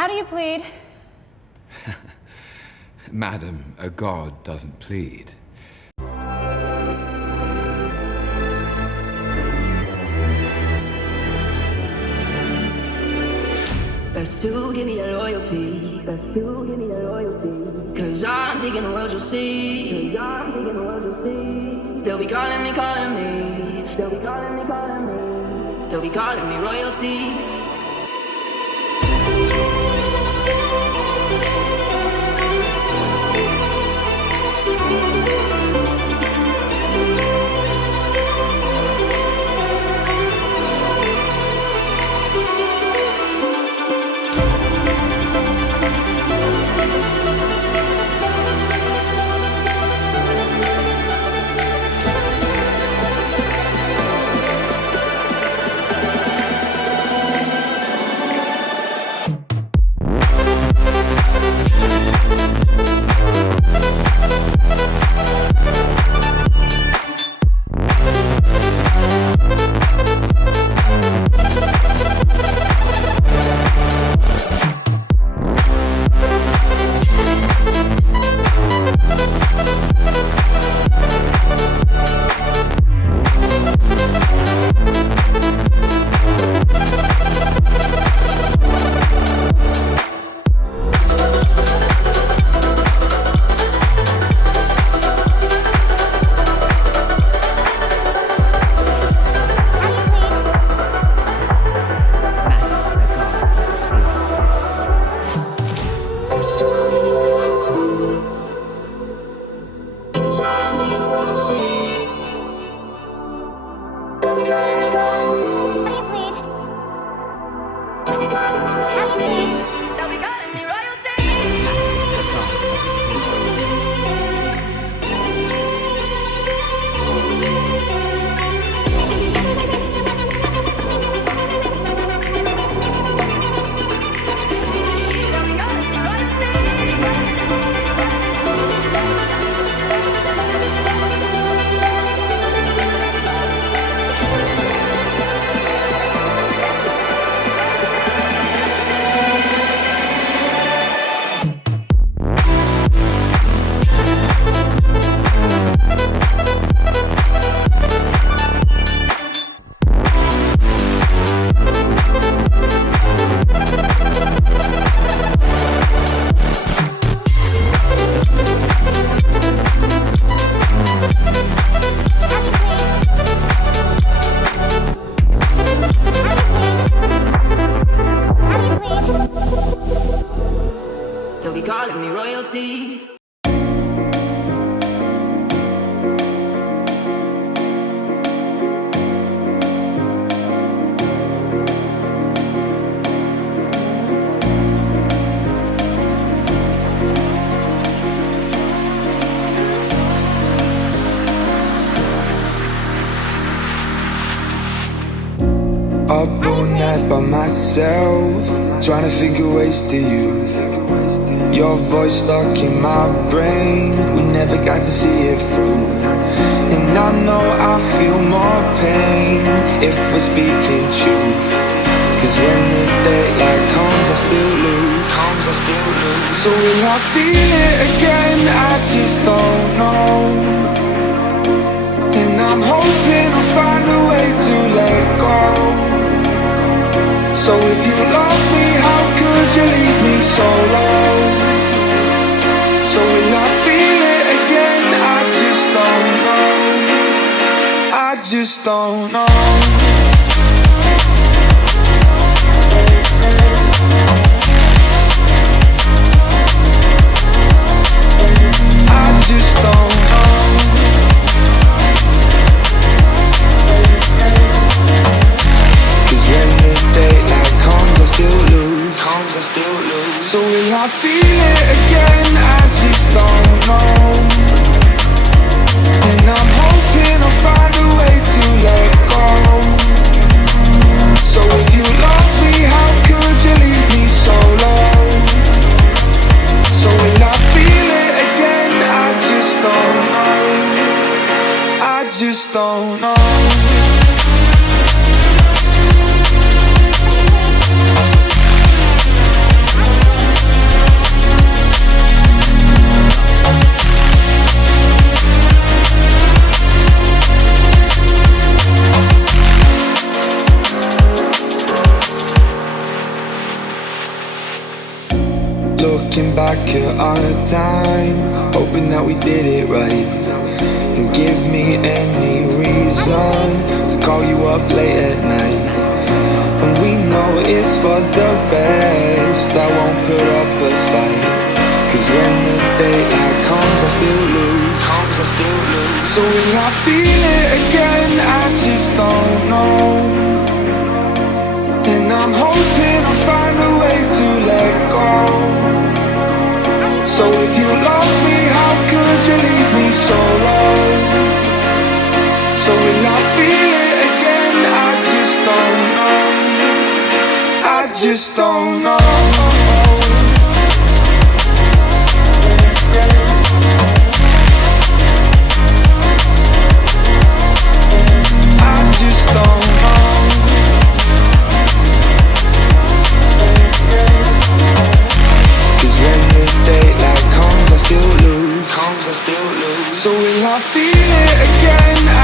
How do you plead? Madam, a god doesn't plead. Best to give me that loyalty. Best to give me that loyalty. Cause I'm taking the world, you'll see. Cause I'm taking the world, you'll see. They'll be calling me, calling me. They'll be calling me, calling me. They'll be calling me royalty. Up all night by myself, trying to think of ways to you. Your voice stuck in my brain, we never got to see it through. And I know I feel more pain if we're speaking truth. Cause when the daylight comes I still lose. So will I feel it again? I just don't know. And I'm hoping I'll find a way to let go. So if you love me, how could you leave me so low? So will I feel it again? I just don't know. I just don't know. I just don't know. Cause when the daylight comes I still lose. So will I feel it again? I just don't know. And I'm hoping I'll find a way to let go. So if you love me, how could you leave me so low? So will I feel it again? I just don't know. I just don't know. looking back at our time, hoping that we did it right. And give me any reason to call you up late at night. And we know it's for the best, I won't put up a fight. Cause when the daylight comes, I still lose. So will I feel it again? I just don't know. And I'm hoping I'll find a way to let go. So if you love me, how could you leave me so low? So will I feel it again? I just don't know. I just don't know. So will I feel it again?